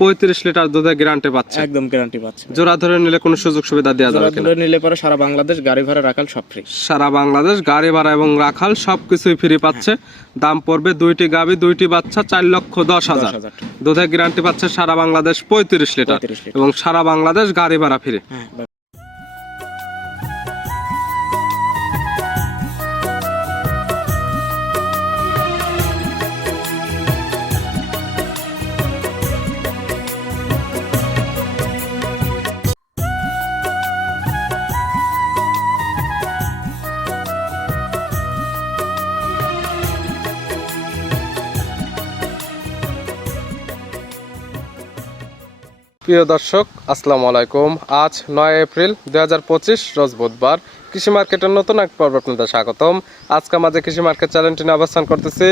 পঁয়ত্রিশ লিটার দুধের গ্যারান্টি পাচ্ছে। একদম গ্যারান্টি পাচ্ছে। জোড়া ধরে নিলে কোনো সুযোগ সুবিধা দেওয়া যাবে কিনা? ধরে নিলে পরে সারা বাংলাদেশ গাড়ি ভাড়া রাখাল সব ফ্রি সারা বাংলাদেশ গাড়ি ভাড়া এবং রাখাল সবকিছুই ফ্রি পাচ্ছে। দাম পড়বে দুইটি গাবি দুইটি বাচ্চা চার লক্ষ দশ হাজার। দুধে দুধের গ্যারান্টি পাচ্ছে সারা বাংলাদেশ পঁয়ত্রিশ লিটার। 35 লিটার। এবং সারা বাংলাদেশ গাড়ি ভাড়া ফ্রি প্রিয় দর্শক, আসসালামু আলাইকুম। আজ নয় এপ্রিল দুই হাজার পঁচিশ, রোজ বুধবার। কৃষি মার্কেটের নতুন এক পর্ব আপনাদের স্বাগতম। আজকে আমাদের কৃষি মার্কেট চ্যানেলটি নিয়ে অবস্থান করতেছি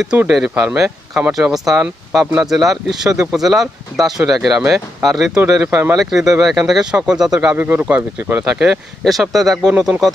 ঋতু ডেয়ারি ফার্মে। খামারটির অবস্থান পাবনা জেলার ঈশ্বরদী উপজেলার দাসুরিয়া গ্রামে। আর ঋতু ডেয়ারি ফার্ম মালিক হৃদয় ভাই এখান থেকে সকল জাতের গাভী গরু কয় বিক্রি করে থাকে। এ সপ্তাহে দেখব নতুন কত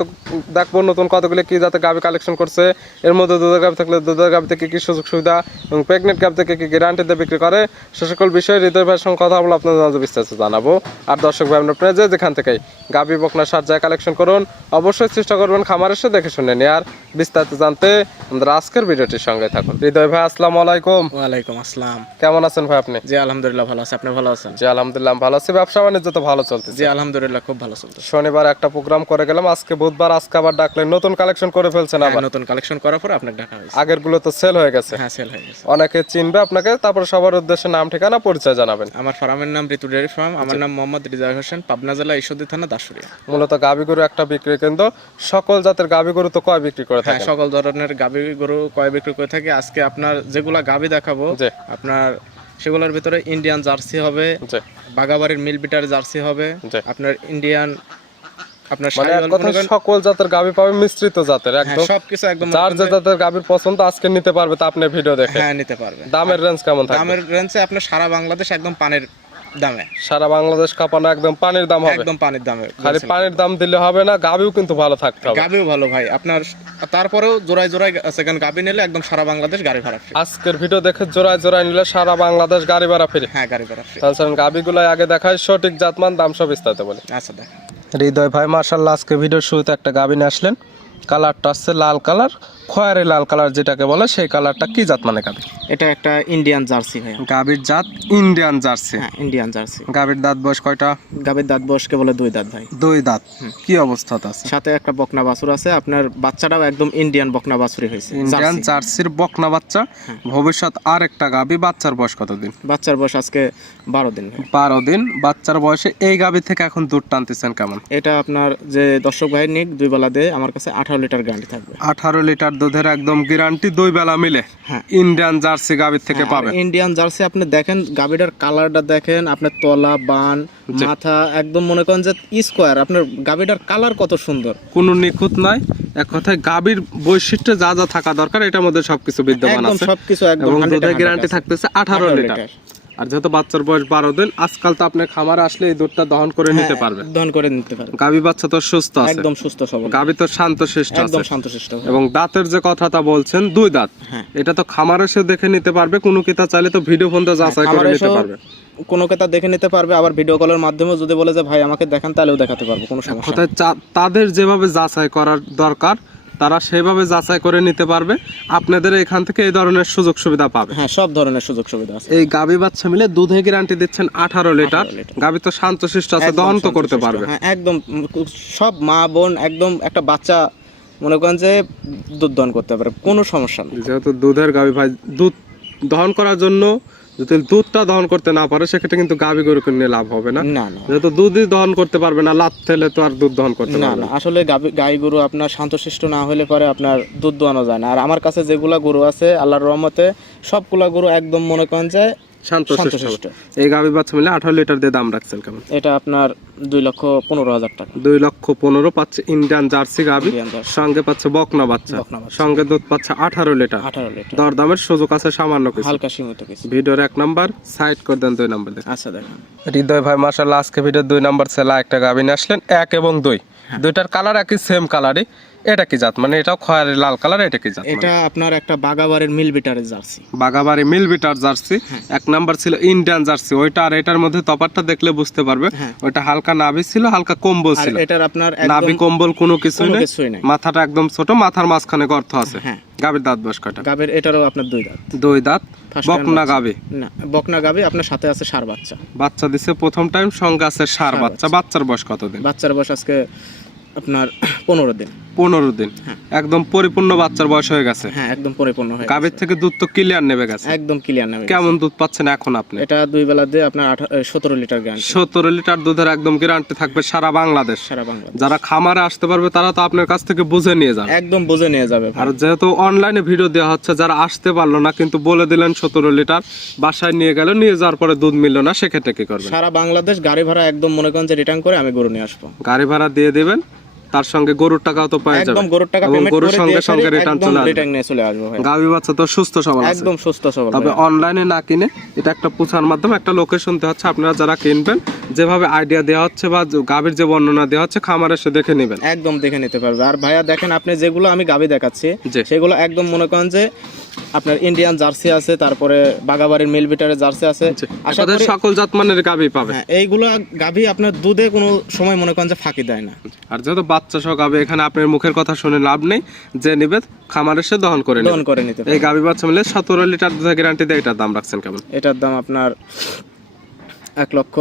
দেখব নতুন কতগুলি কি জাতের গাভী কালেকশন করছে। এর মধ্যে দুধের গাভী থাকলে দুধের গাভী থেকে কি সুযোগ সুবিধা এবং প্রেগনেন্ট গাভী থেকে কি গ্যারান্টিতে বিক্রি করে। সে সকল বিষয়ে হৃদয় ভাইয়ের সঙ্গে কথা বলে আপনাদের মাঝে বিস্তারিত জানাব। আর দর্শক ভাই আপনারা যে যেখান থেকেই গাভী বকনা সার কালেকশন করুন, অবশ্যই চেষ্টা করবেন খামার এসে দেখে শুনে নিয়ে আর বিস্তারিত জানতে আমাদের আজকের ভিডিওটির সঙ্গে থাকুন। হৃদয় ভাই আসসালামু আলাইকুম। ওয়ালাইকুম আসসালাম। কেমন আছেন ভাই আপনি? জি আলহামদুলিল্লাহ ভালো আছে। আপনি ভালো আছেন? জি আলহামদুলিল্লাহ ভালো আছি। ব্যবসা বাণিজ্য তো ভালো চলতেছে। জি আলহামদুলিল্লাহ খুব ভালো চলতেছে। শনিবার একটা প্রোগ্রাম করে গেলাম। আজকে বুধবার আজকে আবার ডাকলেন নতুন কালেকশন করে ফেলছেন আবার। হ্যাঁ, নতুন কালেকশন করার পর আপনাকে ডাকা হয়েছে। আগেরগুলো তো সেল হয়ে গেছে। হ্যাঁ সেল হয়ে গেছে। অনেকে চিনবে আপনাকে তারপর সবার উদ্দেশ্যে নাম ঠিকানা পরিচয় জানাবেন। আমার ফার্মের নাম ঋতু ডেয়ারি ফার্ম। আমার নাম মোহাম্মদ রিজায় হোসেন পাবনা জেলা ঈশ্বরদী থানা দাসুরিয়া মূলত গাভী গরু একটা বিক্রি কেন্দ্র। সকল জাতের গাভী গরু তো কয় বিক্রি করে হ্যাঁ সকল ধরনের গাভী গরু কয় বিক্রি করে থাকে। আজকে আপনার যেগুলা গাভী দেখাবো আপনার সেগুলোর ভিতরে ইন্ডিয়ান জার্সি হবে বাগাবাড়ির মিল বিটার জার্সি হবে আপনার ইন্ডিয়ান আপনার মানে সকল জাতের গাভী পাবে মিশ্রিত জাতের হ্যাঁ একদম। সবকিছু একদম যার যে জাতের গাভীর পছন্দ আজকে নিতে পারবে তা আপনি ভিডিও দেখে। হ্যাঁ নিতে পারবে। দামের রেঞ্জ কেমন দামের রেঞ্জে সারা বাংলাদেশ একদম পানির দামে। সারা বাংলাদেশ কাপানো একদম পানির দাম হবে। একদম পানির দামে খালি পানির দাম দিলে হবে না গাভীও কিন্তু ভালো থাকতে হবে। গাবিও ভালো ভাই। আপনার তারপরেও জোড়ায় জোড়ায় সেকেন্ড গাবি নিলে একদম সারা বাংলাদেশ গাড়ি ভাড়া ফ্রি আজকের ভিডিও দেখে জোড়ায় জোড়ায় নিলে সারা বাংলাদেশ গাড়ি ভাড়া ফিরে হ্যাঁ গাড়ি ভাড়া ফ্রি তাহলে গাভীগুলো আগে দেখায় সঠিক জাতমান দাম সব বিস্তারিত বলি। আচ্ছা দেখ। হৃদয় ভাই মার্শাল্লাহ আজকে ভিডিওর শুরুতে একটা গাভী নিয়ে আসলেন। কালারটা আসছে লাল কালার খয়েরি লাল কালার যেটাকে বলে সেই কালারটা কি জাত মানে গাভী এটা একটা ইন্ডিয়ান জার্সি ভাই গাভীর জাত ইন্ডিয়ান জার্সি হ্যাঁ ইন্ডিয়ান জার্সি গাভীর দাঁত বয়স কয়টা? গাবির দাঁত বয়সকে বলে দুই দাঁত ভাই। দুই দাঁত। কি অবস্থাতে আছে সাথে একটা বকনা বাছুর আছে আপনার বাচ্চাটাও একদম ইন্ডিয়ান বকনা বাছুরই হয়েছে ইন্ডিয়ান জার্সির বকনা বাচ্চা। ভবিষ্যৎ আর একটা গাভী বাচ্চার বয়স কতদিন? বাচ্চার বয়স আজকে বারো দিন বারো দিন বাচ্চার বয়সে এই গাভী থেকে এখন দুধ টানতেছেন কেমন? এটা আপনার যে দর্শক ভাই নিক দুই বেলা দিয়ে আমার কাছে আঠারো লিটার গ্যারান্টি থাকবে। আঠারো লিটার দুধের একদম গ্যারান্টি দুই বেলা মিলে ইন্ডিয়ান জার্সি গাভীর থেকে পাবেন ইন্ডিয়ান জার্সি আপনি দেখেন গাবিটার কালারটা দেখেন আপনার তলা বান মাথা একদম মনে করেন যে স্কোয়ার আপনার গাবিটার কালার কত সুন্দর। কোনো নিখুঁত নাই এক কথায় গাভীর বৈশিষ্ট্য যা যা থাকা দরকার এটার মধ্যে সবকিছু বিদ্যমান আছে। সবকিছু একদম দুধের গ্যারান্টি থাকতেছে আঠারো 18 লিটার লিটার। আর যেহেতু বাচ্চার বয়স বারো দিন আজকাল তো আপনি খামারে আসলে এই দুধটা দহন করে নিতে পারবে দহন করে নিতে পারবে গাভী বাচ্চা তো সুস্থ আছে। একদম সুস্থ সবল। গাভী তো শান্ত শিষ্ট একদম শান্তশিষ্ট। এবং দাঁতের যে কথাটা বলছেন দুই দাঁত। হ্যাঁ। এটা তো খামার এসে দেখে নিতে পারবে কোনো কিতা চাইলে তো ভিডিও ফোন তো যাচাই করে নিতে পারবে। কোনো কথা দেখে নিতে পারবে আবার ভিডিও কলের মাধ্যমে যদি বলে যে ভাই আমাকে দেখান তাহলেও দেখাতে পারব কোনো সমস্যা চা- তাদের যেভাবে যাচাই করার দরকার তারা সেভাবে যাচাই করে নিতে পারবে আপনাদের এখান থেকে এই ধরনের সুযোগ সুবিধা পাবে। হ্যাঁ সব ধরনের সুযোগ সুবিধা আছে। এই গাভী বাচ্চা মিলে দুধে গ্যারান্টি দিচ্ছেন আঠারো লিটার। 18 লিটার। গাভী তো শান্ত শিষ্ট আছে দহন তো করতে পারবে। হ্যাঁ একদম সব মা বোন একদম একটা বাচ্চা মনে করেন যে দুধ দহন করতে পারে কোনো সমস্যা নেই। যেহেতু দুধের গাভী ভাই দুধ দহন করার জন্য যদি দুধটা দহন করতে না পারে সেক্ষেত্রে কিন্তু গাভী গরু কিনে লাভ হবে না। না না। যেহেতু দুধই দহন করতে পারবে না লাভ ফেলে তো আর দুধ দহন করতে না না আসলে গাই গরু আপনার শান্তশিষ্ট না হলে পরে আপনার দুধ দোয়ানো যায় না। আর আমার কাছে যেগুলা গরু আছে আল্লাহর রহমতে সবগুলা গরু একদম মনে করেন যে শান্ত শান্তশিষ্ট। এই গাভী বাচ্চা মিলে আঠারো লিটার দিয়ে দাম রাখছেন কেমন? এটা আপনার দুই লক্ষ পনেরো হাজার টাকা। দুই লক্ষ পনেরো পাচ্ছে ইন্ডিয়ান জার্সি গাভী। সঙ্গে পাচ্ছে বকনা বাচ্চা। সঙ্গে দুধ পাচ্ছে আঠারো লিটার। আঠারো লিটার। দরদামের সুযোগ আছে সামান্য কিছু। হালকা সীমিত কিছু। ভিডিওর এক নাম্বার সাইড করে দেন দুই নাম্বার আচ্ছা দেখেন। হৃদয় ভাই মাসাল্লাহ আজকে ভিডিও দুই নাম্বার ছেলা একটা গাভী নিয়ে আসলেন এক এবং দুই। দুইটার কালার একই সেম কালারই এটা কি জাত? মানে এটাও খয়েরি লাল কালার এটা কি জাত? মানে? এটা আপনার একটা বাগাবারের মিল বিটারের জার্সি। বাগাবাড়ি মিল বিটার জার্সি। এক নাম্বার ছিল ইন্ডিয়ান জার্সি। ওইটা আর এটার মধ্যে তফাৎটা দেখলে বুঝতে পারবে। হ্যাঁ। ওইটা হালকা নাভি ছিল হালকা কম্বল ছিল। এটার আপনার নাভি কম্বল কোনো কিছুই কোনো নেই। মাথাটা একদম ছোট মাথার মাঝখানে গর্ত আছে। হ্যাঁ। গাবির দাঁত বয়স কয়টা? গাবের এটারও আপনার দুই দাঁত। দুই দাঁত। বকনা গাবি না বকনা গাবি আপনার সাথে আছে সার বাচ্চা। বাচ্চা দিছে প্রথম টাইম সঙ্গে আছে সার বাচ্চা। বাচ্চার বয়স কতদিন? বাচ্চার বয়স আজকে আপনার পনেরো দিন। পনেরো দিন। হ্যাঁ। একদম পরিপূর্ণ বাচ্চার বয়স হয়ে গেছে। হ্যাঁ একদম পরিপূর্ণ হয়ে গাবির থেকে দুধ তো ক্লিয়ার নেবে গেছে। একদম ক্লিয়ার গেছে। কেমন দুধ পাচ্ছেন এখন আপনি? এটা দুই বেলা দিয়ে আপনার সতেরো লিটার গ্যারান্টি সতেরো লিটার দুধের একদম গ্যারান্টি থাকবে সারা বাংলাদেশ। সারা বাংলা যারা খামারে আসতে পারবে তারা তো আপনার কাছ থেকে বুঝে নিয়ে যাবে। একদম বুঝে নিয়ে যাবে। আর যেহেতু অনলাইনে ভিডিও দেওয়া হচ্ছে যারা আসতে পারল না কিন্তু বলে দিলেন সতেরো লিটার বাসায় নিয়ে গেল নিয়ে যাওয়ার পরে দুধ মিললো না সেক্ষেত্রে কি করবে সারা বাংলাদেশ গাড়ি ভাড়া একদম মনে করেন যে রিটার্ন করে আমি গরু নিয়ে আসব। গাড়ি ভাড়া দিয়ে দিবেন তার সঙ্গে গরুর টাকাও তো পাওয়া যাবে। একদম গরুর টাকা পেমেন্ট গরুর সঙ্গে সঙ্গে রিটার্ন চলে আসবে। রিটার্ন নিয়ে চলে আসবে ভাই। গাবি বাচ্চা তো সুস্থ সবল আছে একদম সুস্থ সবল তবে অনলাইনে না কিনে এটা একটা পোছার মাধ্যমে একটা লোকেশন দেওয়া হচ্ছে। আপনারা যারা কিনবেন যেভাবে আইডিয়া দেওয়া হচ্ছে বা গাবির গাভীর যে বর্ণনা দেওয়া হচ্ছে খামারে সে দেখে নেবেন। একদম দেখে নিতে পারবে। আর ভাইয়া দেখেন আপনি যেগুলো আমি গাবি দেখাচ্ছি। সেগুলো একদম মনে করেন যে আপনার ইন্ডিয়ান জার্সি আছে তারপরে বাগাবাড়ির মিল বিটারের জার্সি আছে আশা করি সকল জাতমানের গাভী পাবে হ্যাঁ এইগুলো গাভি আপনার দুধে কোনো সময় মনে করেন যে ফাঁকি দেয় না। আর যেহেতু বাচ্চা সহ গাভী এখানে আপনার মুখের কথা শুনে লাভ নেই। যে নিবে খামার এসে দহন করে দহন করে নিতে এই গাভী বাচ্চা মিলে সতেরো লিটার দুধের গ্যারান্টি দিয়ে এটার দাম রাখছেন কেমন? এটার দাম আপনার এক লক্ষ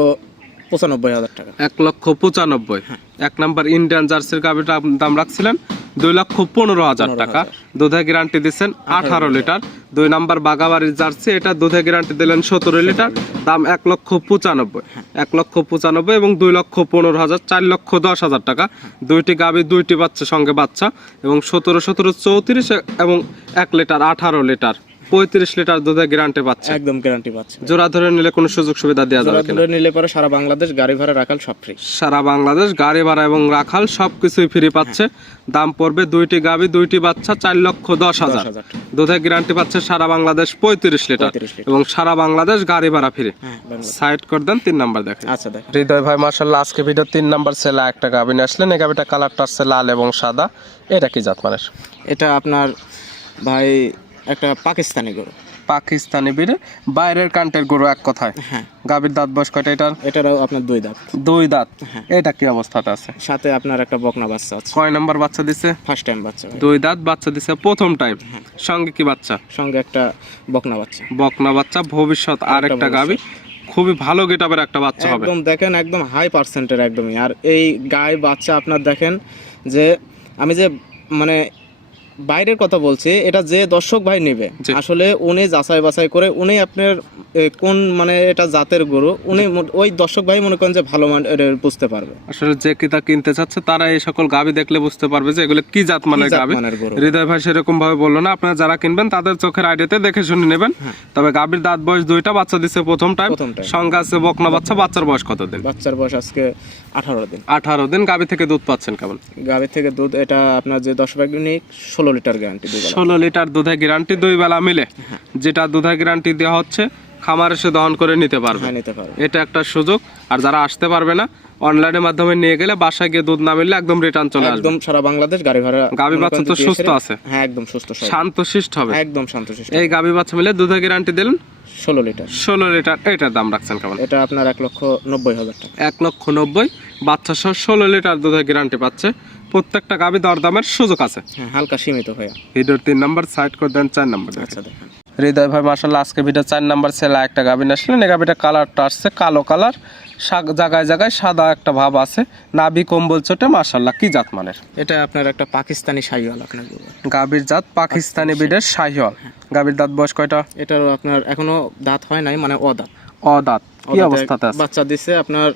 পঁচানব্বই হাজার টাকা। এক লক্ষ পঁচানব্বই। এক নাম্বার ইন্ডিয়ান জার্সির গাভীটা দাম রাখছিলেন দুই লক্ষ পনেরো হাজার টাকা। দুধে গ্যারান্টি দিচ্ছেন আঠারো লিটার। দুই নাম্বার বাগাবাড়ির জার্সি এটা দুধে গ্যারান্টি দিলেন সতেরো লিটার। দাম এক লক্ষ পঁচানব্বই। এক লক্ষ পঁচানব্বই এবং দুই লক্ষ পনেরো হাজার চার লক্ষ দশ হাজার টাকা। দুইটি গাভী দুইটি বাচ্চা সঙ্গে বাচ্চা। এবং সতেরো সতেরো চৌত্রিশ এবং এক লিটার আঠারো লিটার। পঁয়ত্রিশ লিটার দুধে গ্যারান্টি পাচ্ছে। একদম গ্যারান্টি পাচ্ছে। জোড়া ধরে নিলে কোনো সুযোগ সুবিধা দেওয়া যাবে জোড়া কিনা? তুলে নিলে পরে সারা বাংলাদেশ গাড়ি ভাড়া রাখাল সব ফ্রি সারা বাংলাদেশ গাড়ি ভাড়া এবং রাখাল সবকিছুই ফ্রি পাচ্ছে। দাম পড়বে দুইটি গাভী দুইটি বাচ্চা চার লক্ষ দশ হাজার। দুধের গ্যারান্টি পাচ্ছে সারা বাংলাদেশ পঁয়ত্রিশ লিটার। এবং সারা বাংলাদেশ গাড়ি ভাড়া ফ্রি হ্যাঁ সাইড করে দেন তিন নাম্বার দেখেন আচ্ছা দেখ হৃদয় ভাই মার্শাল্লাহ আজকে ভিডিও তিন নাম্বার সেলা একটা গাভী নিয়ে আসলেন। এই গাভীটা কালারটা আসছে লাল এবং সাদা। এটা কি জাত মানে এটা আপনার ভাই একটা পাকিস্তানি গরু। পাকিস্তানি বীরে বাইরের কান্টের গরু এক কথায়। হ্যাঁ। গাভীর দাঁত বয়স কয়টা এটার? এটারও আপনার দুই দাঁত। দুই দাঁত। হ্যাঁ। এটা কি অবস্থাতে আছে? সাথে আপনার একটা বকনা বাচ্চা আছে। কয় নাম্বার বাচ্চা দিছে? ফার্স্ট টাইম বাচ্চা। দুই দাঁত বাচ্চা দিছে প্রথম টাইম হ্যাঁ। সঙ্গে কি বাচ্চা? সঙ্গে একটা বকনা বাচ্চা। বকনা বাচ্চা ভবিষ্যৎ আর একটা গাবি খুবই ভালো গেটাবের একটা বাচ্চা হবে। একদম দেখেন একদম হাই পার্সেন্টের একদমই। আর এই গায়ে বাচ্চা আপনার দেখেন যে আমি যে মানে বাইরের কথা বলছি এটা যে দর্শক ভাই নেবে আসলে উনি যাচাই বাছাই করে উনি আপনার কোন মানে এটা জাতের গরু উনি ওই দর্শক ভাই মনে করেন যে ভালো বুঝতে পারবে। আসলে যে কিতা কিনতে চাচ্ছে তারা এই সকল গাবি দেখলে বুঝতে পারবে যে এগুলো কি জাত মানের কি গাবি। হৃদয় ভাই সেরকম ভাবে বলল না আপনারা যারা কিনবেন তাদের চোখের আইডিয়াতে দেখে শুনে নেবেন। হ্যাঁ। তবে গাবির দাঁত বয়স দুইটা বাচ্চা দিচ্ছে প্রথম টাইম। সঙ্গে আছে বকনা বাচ্চা বাচ্চার বয়স কত দিন? বাচ্চার বয়স আজকে আঠারো দিন। আঠারো দিন গাবি থেকে দুধ পাচ্ছেন কেমন? গাভীর থেকে দুধ এটা আপনার যে দশ ব্যাগ নিক ষোলো লিটার গ্যারান্টি ষোলো লিটার দুধের গ্যারান্টি দুই বেলা মিলে। যেটা দুধের গ্যারান্টি দেওয়া হচ্ছে খামার এসে দহন করে নিতে পারবে। হ্যাঁ নিতে পারবে। এটা একটা সুযোগ। আর যারা আসতে পারবে না অনলাইনের মাধ্যমে নিয়ে গেলে বাসায় গিয়ে দুধ না মিললে একদম রিটার্ন চলে আসবে। একদম সারা বাংলাদেশ গাড়ি ভাড়া মনে বাচ্চা তো সুস্থ আছে। হ্যাঁ একদম সুস্থ। শান্ত শিষ্ট হবে। একদম শান্তশিষ্ট। এই গাভী বাচ্চা মিলে দুধের গ্যারান্টি দিলেন ষোলো লিটার। ষোলো লিটার এটার দাম রাখছেন কেমন? এটা আপনার এক লক্ষ নব্বই হাজার টাকা। এক লক্ষ নব্বই। বাচ্চা সহ ষোলো লিটার দুধের গ্যারান্টি পাচ্ছে। প্রত্যেকটা গাভী দরদামের সুযোগ আছে। হ্যাঁ হালকা সীমিত হয়ে ভিডিওর তিন নম্বর সাইড করে দেন চার নম্বর আচ্ছা দেখেন। হৃদয় ভাই মার্শাল্লাহ আজকে ভিডিও চার নাম্বার ছেলে একটা গাভী আসলেন। এই গাভীটা কালারটা আসছে কালো কালার জায়গায় জায়গায় সাদা একটা ভাব আছে। নাভি কম্বল চোটে মার্শাল্লাহ কি জাত মানের? এটা আপনার একটা পাকিস্তানি শাহিওয়াল আপনার গাভীর জাত পাকিস্তানি বিডের শাহিওয়াল। গাভীর দাঁত বয়স কয়টা? এটারও আপনার এখনও দাঁত হয় নাই মানে অদাঁত অদাঁত কি অবস্থাতে আছে? বাচ্চা দিছে আপনার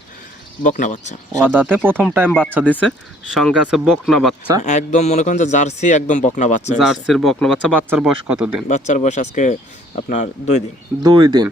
বকনা বাচ্চা। অদাঁতে প্রথম টাইম বাচ্চা দিছে সঙ্গে আছে বকনা বাচ্চা। একদম মনে করেন যে জার্সি একদম বকনা বাচ্চা জার্সির বকনা বাচ্চা বাচ্চার বয়স কত দিন? বাচ্চার বয়স আজকে আপনার দুই দিন। দুই দিন।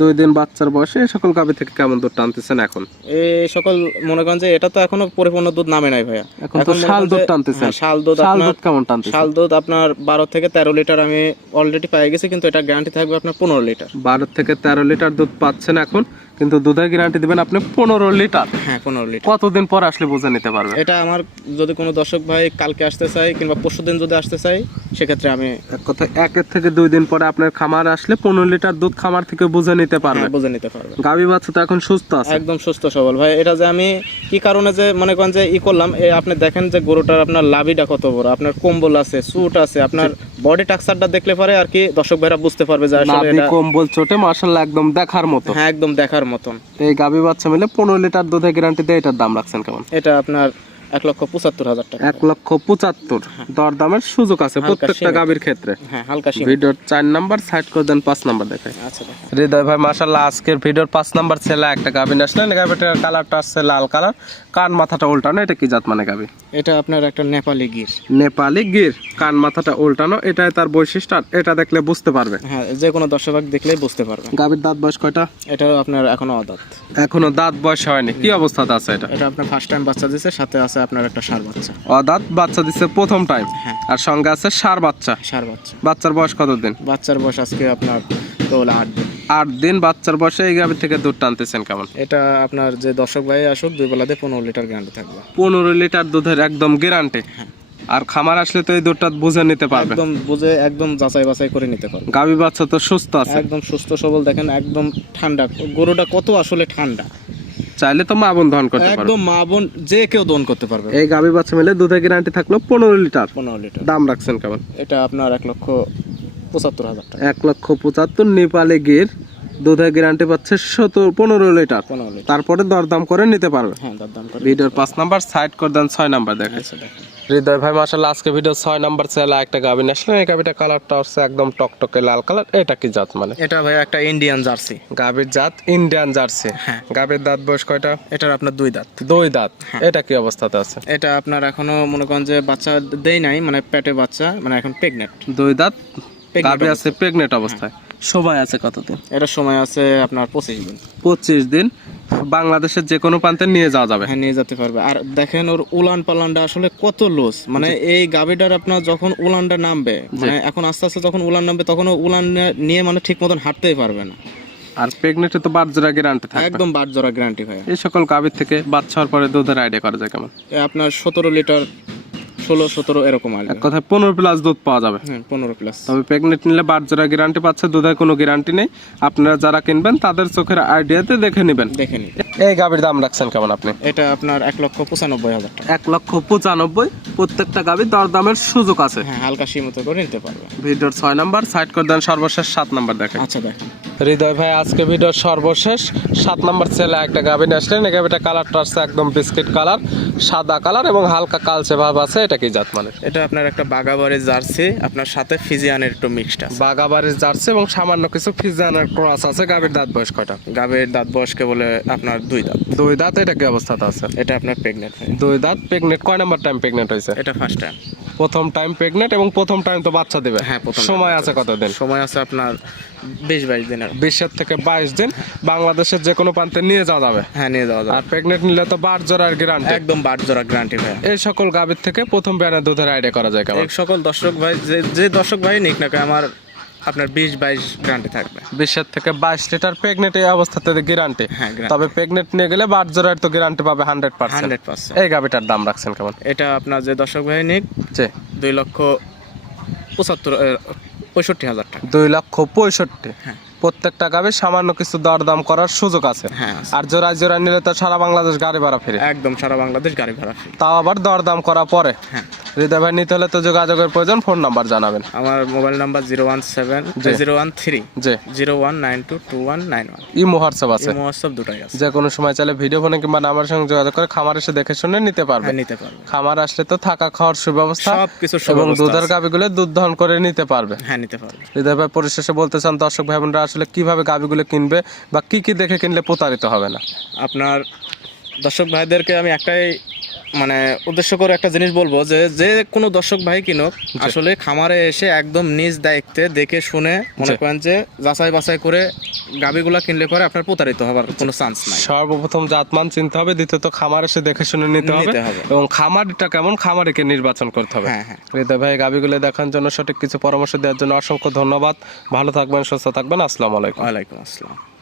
দুই দিন বাচ্চার বয়সে এই সকল গাভী থেকে কেমন দুধ টানতেছেন এখন? এই সকল মনে করেন যে এটা তো এখনও পরিপূর্ণ দুধ নামে নাই ভাইয়া। এখন তো শাল দুধ টানতেছেন। হ্যাঁ, শাল দুধ শাল দুধ কেমন টানতেছেন? শাল দুধ আপনার বারো থেকে তেরো লিটার আমি অলরেডি পেয়ে গেছি কিন্তু এটা গ্যারান্টি থাকবে আপনার পনেরো লিটার। বারো থেকে তেরো লিটার দুধ পাচ্ছেন এখন। কিন্তু দুধের গ্যারান্টি দিবেন আপনি পনেরো লিটার। হ্যাঁ পনেরো লিটার। কতদিন পর আসলে বুঝে নিতে পারবে এটা আমার যদি কোনো দর্শক ভাই কালকে আসতে চাই কিংবা পরশু দিন যদি আসতে চাই সেক্ষেত্রে আমি এক কথা একের থেকে দুই দিন পরে আপনার খামার আসলে পনেরো লিটার দুধ খামার থেকে বুঝে নিতে পারবে হ্যাঁ, বুঝে নিতে পারবে গাভী বাচ্চা তো এখন সুস্থ আছে। একদম সুস্থ সবল। ভাই এটা যে আমি কি কারণে যে মনে করেন যে ই করলাম আপনি দেখেন যে গরুটার আপনার লাভিটা কত বড় আপনার কম্বল আছে স্যুট আছে আপনার বডি টাক্সারটা দেখলে পরে আর কি দর্শক ভাইরা বুঝতে পারবে যে আসলে এটা কম্বল ছোটে মাশাআল্লাহ একদম দেখার মতো। হ্যাঁ একদম দেখার মতন। এই গাভী বাচ্চা মিলে পনেরো লিটার দুধে গ্যারান্টি দেয় এটার দাম রাখছেন কেমন? এটা আপনার এক লক্ষ পঁচাত্তর হাজার টাকা। এক লক্ষ পঁচাত্তর। দর দামের সুযোগ আছে প্রত্যেকটা গাভীর ক্ষেত্রে। হ্যাঁ হালকা ভিডিওর চার নাম্বার সাইড করে দেন পাঁচ নাম্বার দেখায় আচ্ছা হৃদয় ভাই মাসাল্লাহ আজকের ভিডিওর পাঁচ নাম্বার ছেলে একটা গাভী আসলেন। গাভীটার কালারটা আসছে লাল কালার। কান মাথাটা উল্টানো এটা কি জাত মানে গাভী? এটা আপনার একটা নেপালি গির। নেপালি গির। কান মাথাটা উল্টানো এটাই তার বৈশিষ্ট্য আর এটা দেখলে বুঝতে পারবে। হ্যাঁ যে কোনো দর্শক দেখলেই বুঝতে পারবে। গাভীর দাঁত বয়স কয়টা? এটা আপনার এখনও অদাত। এখনও দাঁত বয়স হয়নি। কি অবস্থাতে আছে এটা? এটা আপনার ফার্স্ট টাইম বাচ্চা দিছে সাথে আছে আপনার একটা সার বাচ্চা। অদাঁত বাচ্চা দিচ্ছে প্রথম টাইম হ্যাঁ। আর সঙ্গে আছে সার বাচ্চা। সার বাচ্চা। বাচ্চার বয়স কতদিন বাচ্চার বয়স আজকে আপনার কেবল আট দিন। আট দিন বাচ্চার বয়সে এই গাভীর থেকে দুধ টানতেছেন কেমন? এটা আপনার যে দর্শক ভাই আসুক দুই বেলাতে পনেরো লিটার গ্যারান্টি থাকবে। পনেরো লিটার দুধের একদম গ্যারান্টি হ্যাঁ। আর খামার আসলে তো এই দুধটা বুঝে নিতে পারবে। একদম বুঝে একদম যাচাই বাছাই করে নিতে পারবে। গাভী বাচ্চা তো সুস্থ আছে। একদম সুস্থ সবল দেখেন একদম ঠান্ডা। গরুটা কত আসলে ঠান্ডা? চাইলে তো মা বোন দহন করতে পারবে। একদম মা বোন যে কেউ দহন করতে পারবে। এই গাভী বাচ্চা মিলে দুধের গ্যারান্টি থাকল পনেরো লিটার। পনেরো লিটার। দাম রাখছেন কেমন? এটা আপনার এক লক্ষ পঁচাত্তর হাজার টাকা। এক লক্ষ পঁচাত্তর নেপালে গির দুধের গ্যারান্টি পাচ্ছে সতেরো পনেরো লিটার। তারপরে দরদাম করে নিতে পারবে। হ্যাঁ ভিডিওর পাঁচ নাম্বার সাইড করে দেন ছয় নাম্বার দেখে আচ্ছা হৃদয় ভাই মাসাল্লাহ আজকে ভিডিও ছয় নাম্বার ছেলে একটা গাভী আসলেন। এই গাভীটা কালারটা হচ্ছে একদম টকটকে লাল কালার এটা কি জাত মানে? এটা ভাই একটা ইন্ডিয়ান জার্সি গাভীর জাত ইন্ডিয়ান জার্সি হ্যাঁ। গাভীর দাঁত বয়স কয়টা? এটার আপনার দুই দাঁত। দুই দাঁত। হ্যাঁ। এটা কি অবস্থাতে আছে? এটা আপনার এখনও মনে করেন যে বাচ্চা দেই নাই মানে পেটে বাচ্চা মানে এখন প্রেগনেন্ট দুই দাঁত। গাভী আছে প্রেগনেন্ট অবস্থায়। সময় আছে কতদিন? এটা সময় আছে আপনার পঁচিশ দিন। পঁচিশ দিন বাংলাদেশের যে কোনো প্রান্তে নিয়ে যাওয়া যাবে। হ্যাঁ নিয়ে যেতে পারবে। আর দেখেন ওর উলান পালানটা আসলে কত লুজ। মানে এই গাবিটার আপনার যখন উলানটা নামবে মানে এখন আস্তে আস্তে যখন উলান নামবে তখন উলান নিয়ে- মানে ঠিক মতন হাঁটতেই পারবে না। আর প্রেগনেন্টে তো জোড়া গ্যারান্টি থাকবে। একদম বাট জোড়া গ্যারান্টি ভাই এই সকল গাভীর থেকে বাচ্চা হওয়ার পরে দুধের আইডিয়া করা যায় কেমন? আপনার সতেরো লিটার ষোলো সতেরো এরকম এক আসবে কথায় পনেরো প্লাস দুধ পাওয়া যাবে। হ্যাঁ পনেরো প্লাস তবে প্রেগনেন্ট নিলে বাদ জোড়া গ্যারান্টি পাচ্ছে দুধের কোনো গ্যারান্টি নেই। আপনারা যারা কিনবেন তাদের চোখের আইডিয়াতে দেখে নেবেন। দেখে নিন। এই গাভীর দাম রাখছেন কেমন আপনি? এটা আপনার এক লক্ষ পঁচানব্বই হাজার টাকা। এক লক্ষ পঁচানব্বই প্রত্যেকটা গাভীর দর দামের সুযোগ আছে। হ্যাঁ হালকা সীমিত করে নিতে পারবে ভিডিওর ছয় নাম্বার সাইড করে দেন সর্বশেষ সাত নাম্বার দেখেন আচ্ছা দেখেন। হৃদয় ভাই আজকে ভিডিওর সর্বশেষ। সাত নম্বর ছেলে একটা গাভিন আসলেন। এই গাভীটা কালারটা আসছে একদম বিস্কিট কালার সাদা কালার এবং হালকা কালচে ভাব আছে। এটা কি জাত মানে এটা আপনার একটা বাগাবাড়ি জার্সি আপনার সাথে ফিজিয়ানের একটু মিক্সড আছে। বাগাবাড়ির জার্সি এবং সামান্য কিছু ফিজিয়ানের ক্রস আছে। গাভীর দাঁত বয়স কয়টা? গাবের দাঁত বয়সকে বলে আপনার দুই দাঁত। দুই দাঁত এটা কি অবস্থাতে আছে? এটা আপনার প্রেগনেন্ট দুই দাঁত প্রেগনেন্ট কয় নাম্বার টাইম প্রেগনেন্ট হয়েছে? এটা ফার্স্ট টাইম প্রথম টাইম প্রেগনেন্ট এবং প্রথম টাইম তো বাচ্চা দেবে। হ্যাঁ, প্রথম সময় আছে কত দিন সময় আছে আপনার বিশ বাইশ দিনের। বিশের থেকে বাইশ দিন। বাংলাদেশের যে কোনো প্রান্তে নিয়ে যাওয়া যাবে। হ্যাঁ নিয়ে যাওয়া যাবে। আর প্রেগনেন্ট নিলে তো বার জোড়ার গ্যারান্টি একদম বার জোড়া গ্যারান্টি ভাই। এই সকল গাভীর থেকে প্রথম ব্যানের দুধের আইডিয়া করা যায় কেমন? এক সকল দর্শক ভাই যে যে দর্শক ভাই নিক না আমার আপনার বিশ বাইশ গ্যারান্টি থাকবে। বিশের থেকে বাইশ লিটার প্রেগনেন্ট এই অবস্থাতে গ্যারান্টি হ্যাঁ তবে প্রেগনেন্ট নিয়ে গেলে বার জোড়ার তো গ্যারান্টি পাবে হান্ড্রেড পার্সেন্ট হান্ড্রেড পার্সেন্ট এই গাভীটার দাম রাখছেন কেমন? এটা আপনার যে দর্শক ভাই নিক যে দুই লক্ষ পঁচাত্তর পঁয়ষট্টি হাজার টাকা। দুই লক্ষ পঁয়ষট্টি। হ্যাঁ। প্রত্যেকটা গাভী সামান্য কিছু দরদাম করার সুযোগ আছে। হ্যাঁ। আর জোড়ায় জোড়ায় নিলে তো সারা বাংলাদেশ গাড়ি ভাড়া ফিরে। একদম সারা বাংলাদেশ গাড়ি ভাড়া ফ্রি। তাও আবার দরদাম করা পরে। হ্যাঁ। হৃদয় ভাই নিতে হলে তো যোগাযোগের প্রয়োজন ফোন নাম্বার জানাবেন। আমার mobile number zero one seven জি। জিরো ওয়ান থ্রি যে zero one nine two two one nine one. ই হোয়াটসঅ্যাপ আছে। হোয়াটসঅ্যাপ দুটাই আছে। যে কোনো সময় চাইলে ভিডিও ফোনে কিংবা নাম্বার সঙ্গে যোগাযোগ করে খামার এসে দেখে শুনে নিতে পারবে। হ্যাঁ নিতে পারবে। খামার আসলে তো থাকা খাওয়ার সুব্যবস্থা সব কিছু এবং দুধের গাভিগুলো দুধ দহন করে নিতে পারবে। হ্যাঁ নিতে পারবে। হৃদয় ভাই পরিশেষে বলতে চান দর্শক ভাই বোনরা আসলে কীভাবে গাভিগুলো কিনবে বা কি কি দেখে কিনলে প্রতারিত হবে না? আপনার দর্শক ভাইদেরকে আমি একটাই মানে উদ্দেশ্য করে একটা জিনিস বলব যে যে কোনো দর্শক ভাই কিনুক আসলে খামারে এসে একদম নিজ দায়িত্বে দেখে শুনে মনে। করেন যে যাচাই বাছাই করে গাবিগুলা কিনলে পরে আপনার প্রতারিত হওয়ার কোনো চান্স নাই। সর্বপ্রথম জাতমান চিনতে হবে দ্বিতীয়ত খামার এসে দেখে শুনে নিতে হবে। এবং খামারটা কেমন খামারিকে নির্বাচন করতে হবে। হ্যাঁ হ্যাঁ। হৃদয় ভাই গাবিগুলো দেখার জন্য সঠিক কিছু পরামর্শ দেওয়ার জন্য অসংখ্য ধন্যবাদ। ভালো থাকবেন সুস্থ থাকবেন। আসসালামু আলাইকুম। ওয়ালাইকুম আসসালাম।